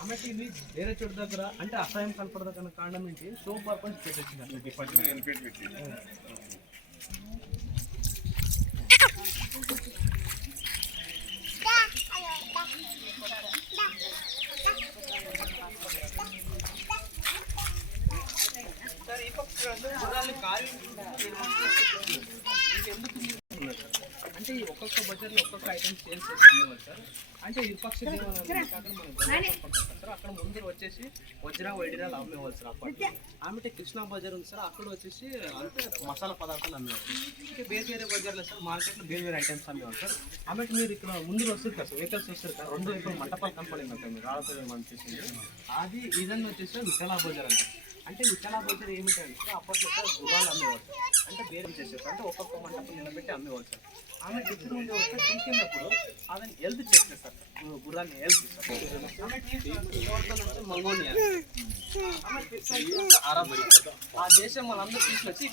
ఆమెకి ఇది వేరే చోటు దగ్గర అంటే అసహాయం కనపడదన్న కారణం ఏంటి షో పర్పస్ పెట్టొచ్చింది డిపార్ట్మెంట్. అంటే ఈ ఒక్కొక్క బజార్లో ఒక్కొక్క ఐటమ్ సేల్స్ చేస్తున్నారు సార్. అంటే విపక్ష సార్ అక్కడ ముందు వచ్చేసి వజ్రా వైడిరా అమ్మేవాళ్ళు సార్. అప్పట్లో ఆమె కృష్ణా బజార్ ఉంది సార్, అక్కడ వచ్చేసి అంటే మసాలా పదార్థాలు అమ్మేవాళ్ళు. ఇంకా వేరే వేరే బజార్లో సార్ మార్కెట్లో వేరే వేరే ఐటమ్స్ అమ్మేవాళ్ళు సార్. ఆమె మీరు ఇక్కడ ముందు వస్తుంది కదా సార్, వెహికల్స్ వస్తారు కదా, రెండు ఇప్పుడు మంటపాల కంపెనీ ఉంది సార్, మీరు రాళ్ళతో మనం చేసింది అది. ఇదన్నీ వచ్చేసి విఠలా బజార్ అంటే అంటే విఠలా బజార్ ఏమిటంటే అప్పట్లో సార్ గుర్రాలు అమ్మేవాళ్ళు అంటే వేరే చేసేసారు. అంటే ఒక్కొక్క మంటపం నిలబెట్టి అమ్మేవాళ్ళు సార్. ఆమె ఎప్పుడు ఉండే వస్తే తీసుకెళ్ళినప్పుడు ఆమెను హెల్త్ చెక్ చేస్తారు సార్, గుర్రాన్ని హెల్త్ మంగోనియా అరబ్ ఆ దేశం వాళ్ళందరూ తీసుకొచ్చి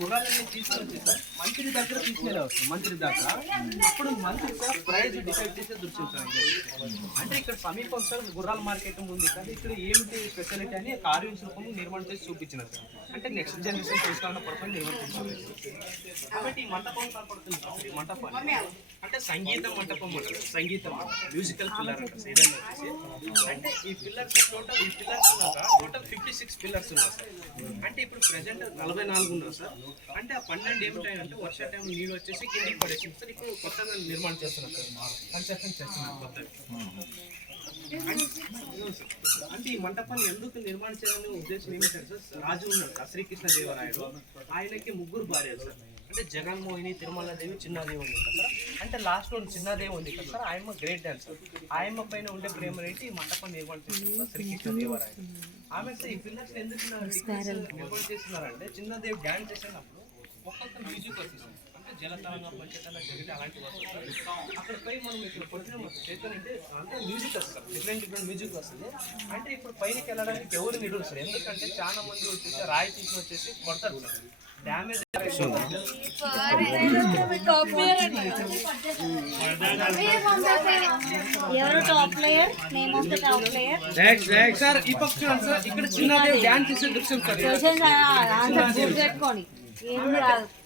గుర్రాలన్నీ తీసుకొచ్చి సార్ మంత్రి దగ్గర తీసుకెళ్ళే వస్తారు. మంత్రి దగ్గర అప్పుడు మంత్రి సార్ ప్రైజ్ డిసైడ్ చేసే దృష్టించారు. అంటే ఇక్కడ సమీపం సార్ గుర్రాల మార్కెట్ ఉంది కానీ ఇక్కడ ఏమిటి స్పెషాలిటీ అని కార్యన్స్ రూపంలో నిర్మాణం చేసి చూపించినారు సార్. అంటే నెక్స్ట్ జనరేషన్ చేసుకోవాలన్న పర్పస్ నిర్వర్తించారు. కాబట్టి ఈ మంటపం కనపడుతుంది సార్. ఈ మంటపాన్ని అంటే సంగీతం మంటపం అంటారు, సంగీతం మ్యూజికల్ పిల్లర్ అంటారు. ఏదైనా వచ్చేసి అంటే ఈ పిల్లర్స్ టోటల్ ఈ పిల్లర్స్ టోటల్ 56 పిల్లర్స్ ఉన్నాయి సార్. అంటే ఇప్పుడు ప్రెసెంట్ 44 ఉన్నాయి సార్. అంటే ఆ 12 ఏమిటాయంటే వర్ష టైం నీళ్ళు వచ్చేసి కిందికి పడేసింది సార్. ఇప్పుడు కొత్తగా నిర్మాణం చేస్తున్నారు సార్, కన్స్ట్రక్షన్ చేస్తున్నారు కొత్తగా. అంటే ఈ మంటపాన్ని ఎందుకు నిర్మాణం చేయాలనే ఉద్దేశం ఏమిటంటే సార్, రాజు ఉన్నాడు శ్రీకృష్ణదేవరాయుడు, ఆయనకి 3 భార్యలు సార్. అంటే జగన్మోహిని, తిరుమలదేవి, చిన్నదేవి ఉంది కదా సార్. అంటే లాస్ట్ వన్ చిన్నదేవి ఉంది కదా సార్, ఆయమ్మ గ్రేట్ డాన్సర్. ఆయమ్మ పైన ఉండే ప్రేమ రేటి ఈ మంటపం నిర్మాణం చేస్తున్నారు శ్రీకృష్ణదేవరాయుడు. ఆమె ఈ పిల్లర్స్ ఎందుకు నిర్మాణం చేస్తున్నారంటే చిన్నదేవి డాన్స్ చేసినప్పుడు ఒక్కొక్క మ్యూజిక్ వచ్చేసింది. అంటే జలతరంగా పంచతల జరిగితే అలాంటివి వస్తుంది. అక్కడ పోయి మనం ఇక్కడ కొట్టిన చేస్తానంటే అంటే మ్యూజిక్ వస్తుంది, డిఫరెంట్ మ్యూజిక్ వస్తుంది. అంటే ఇప్పుడు పైనకి వెళ్ళడానికి ఎవరు నిలుస్తారు, ఎందుకంటే చాలా మంది వచ్చేసి రాయి తీసి వచ్చేసి కొడతారు సార్. Damage sir. ఈ పక్షి సార్ ఇక్కడ చిన్నది డ్యాన్స్ చేసే దృశ్యం సార్.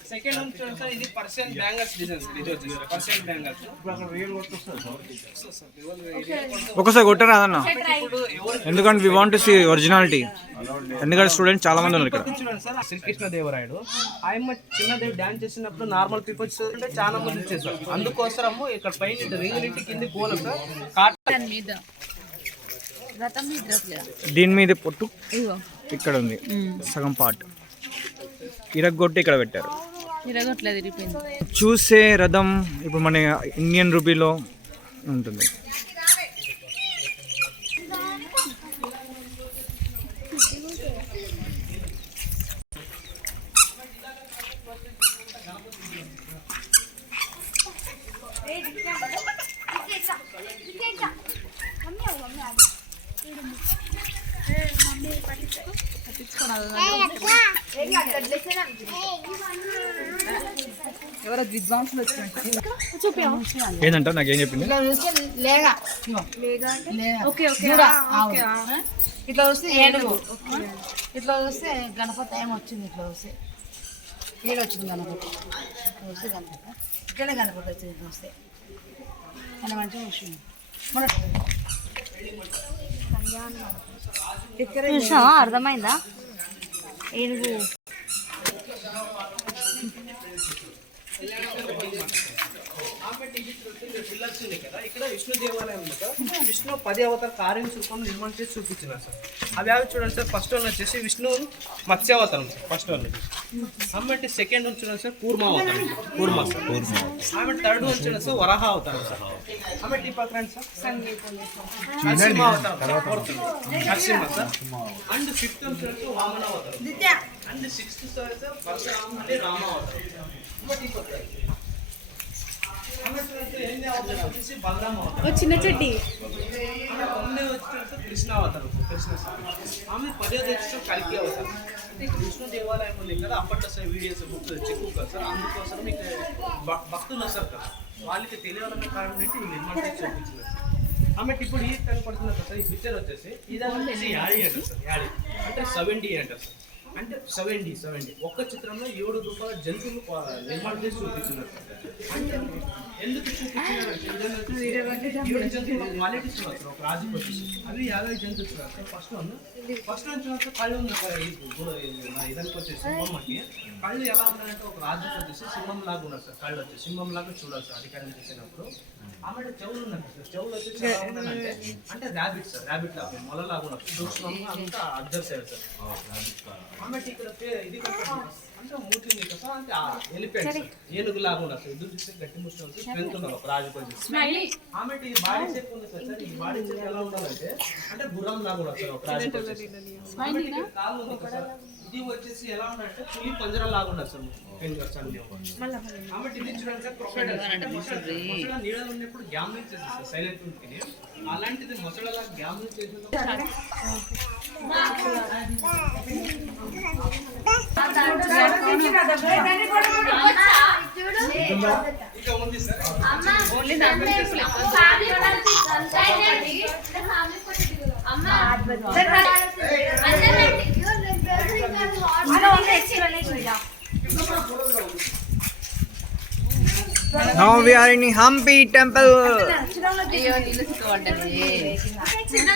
సెకండ్ వన్ చూడండి సార్, ఇది పర్షియన్ బ్యాంగల్స్ డిజైన్ సార్. ఇది వచ్చేసి పర్షియన్ బ్యాంగల్స్. ఒకసారి కొట్టరా అన్న, ఎందుకంటే we want to see originality. ఎందుకంటే స్టూడెంట్స్ చాలా మంది ఉన్నారు ఇక్కడ. చూడండి సార్, శ్రీకృష్ణదేవరాయుడు ఆయమ్మ చిన్నదేవి డాన్స్ చేసినప్పుడు నార్మల్ పీపుల్స్ అంటే చాలా మంది వచ్చేసారు. అందుకోసము ఇక్కడ పైన రింగ్ ఇంటి కింద పోలం సార్. కాటన్ మీద దీని మీద పొట్టు ఇక్కడ ఉంది, సగం పార్ట్ ఇరగొట్టి ఇక్కడ పెట్టారు. చూసే రథం ఇప్పుడు మన ఇండియన్ రూపీలో ఉంటుంది. ఎవరో విద్వాంసులు ఏంటంటే నాకేం చెప్పింది, ఇట్లా వస్తే ఏనుగు, ఇట్లా వస్తే గణపతి ఏమో వచ్చింది, ఇట్లా వస్తే ఏడు వచ్చింది గణపతి, ఇట్లా వస్తే గణపతి, ఇక్కడే గణపతి వచ్చింది, ఇట్లా వస్తే మన మంచిగా వచ్చింది. మన అర్థమైందా ఏనుగు పిల్లర్స్ ఉన్నాయి కదా, ఇక్కడ విష్ణు దేవాలయం ఉంది కదా. విష్ణు 10 అవతార కార్యం రూపంలో నిర్మాణం చేసి చూపించినారు సార్. అవి అవి చూడండి సార్. ఫస్ట్ వన్ వచ్చేసి విష్ణు మత్స్యావతారం సార్, ఫస్ట్ వన్. ఆమె సెకండ్ వన్ చూడండి సార్, కూర్మావతారం, కూర్మా సార్. ఆమె థర్డ్ వన్ చూడండి సార్, వరాహ అవతారం సార్. ఆమె టీ పక్కన సార్ నరసింహ అవతారం, Narasimha sir. And fifth one చూడండి వామన అవతారం. అండ్ సిక్స్త్ సార్ పరశురామ అంటే రామ అవతారం. టీ పక్కన ఆమె ఏంది అవతారం వచ్చేసి బలరామ అవతారం. చిన్న చెట్టి ఆమె 9వ వచ్చేసి కృష్ణ అవతారం, కృష్ణ స్వామి. ఆమె 10వ వచ్చేసి కల్కి అవతారం. అంటే విష్ణు దేవాలయం ఉంది కదా, అప్పట్లో సార్ వీడియోస్ బుక్ చెక్కు కదా సార్, అందుకోసం మీకు భక్తులు వస్తారు కదా, వాళ్ళకి తెలియాలన్న కారణం ఏంటి ఈ నిర్మాణం చూపించినారు సార్. ఆమె ఇప్పుడు ఈ కనపడుతున్నారు కదా సార్, ఈ పిక్చర్ వచ్చేసి ఇదని వచ్చేసి యాడీ అంటారు సార్. యాడీ అంటే 70 అంటారు సార్. అంటే 70 ఒక్క చిత్రంలో 7 రూపాయల జంతువులు నిర్మాణం చేసి చూపించినారు. అంటే ఎందుకు చూపించినారంటే 7 జంతువుల క్వాలిటీస్ ఉన్నారు సార్. ఒక రాజుకి వచ్చేసి అవి 50 జంతువులు సార్. ఫస్ట్ నుంచి కళ్ళు ఉంది సార్. ఇదానికి వచ్చేసి సింహంకి కళ్ళు ఎలా ఉన్నాయంటే ఒక రాజుకి వచ్చేసి సింహం లాగా ఉన్నారు సార్. కళ్ళు వచ్చేసి సింహం లాగా చూడాలి సార్ అధికారం చేసినప్పుడు. ఆమె చెవులు ఉన్నాయి సార్. చెవులు వచ్చేసి ఎలా ఉన్నాయంటే అంటే ర్యాబిట్ సార్, ర్యాబిట్ లాగా మొలలాగా ఉన్నారు. సూక్ష్మంగా అంతా అబ్జర్వ్ చేయాలి సార్. ఆమె ఇక్కడ ఇది అంటే మూర్తి ఉంది కదా అంటే ఎలిఫెంట్ ఏనుగు లాగా ఉన్నారు సార్. ఎదురు చూస్తే గట్టి ముష్టి స్ట్రెంత్ ఉన్నారు ఒక రాజు వచ్చేసి. ఆమె ఈ బాడీ షేప్ ఉంది సార్. ఈ బాడీ షేప్ ఎలా ఉండాలంటే అంటే గుర్రం లాగా ఉన్నారు సార్ ఒక రాజు వచ్చేసి. కాళ్ళు ఉంది కదా సార్. ఇది వచ్చేసి ఎలా ఉండాలంటే పులి పంజరా లాగా ఉన్నారు సార్. ఫింగర్స్ అన్ని ఆమె ఇది చూడండి సార్. క్రొకడైల్ మొసళ్ళ నీడలు ఉన్నప్పుడు గ్యామ్లింగ్ చేసేది సార్ సైలెంట్ ఉంటుంది. అలాంటిది మొసళ్ళలా గ్యామ్లింగ్ చేసేది ఇంకా ఉంది sir. Now we are in Hampi temple. చిన్న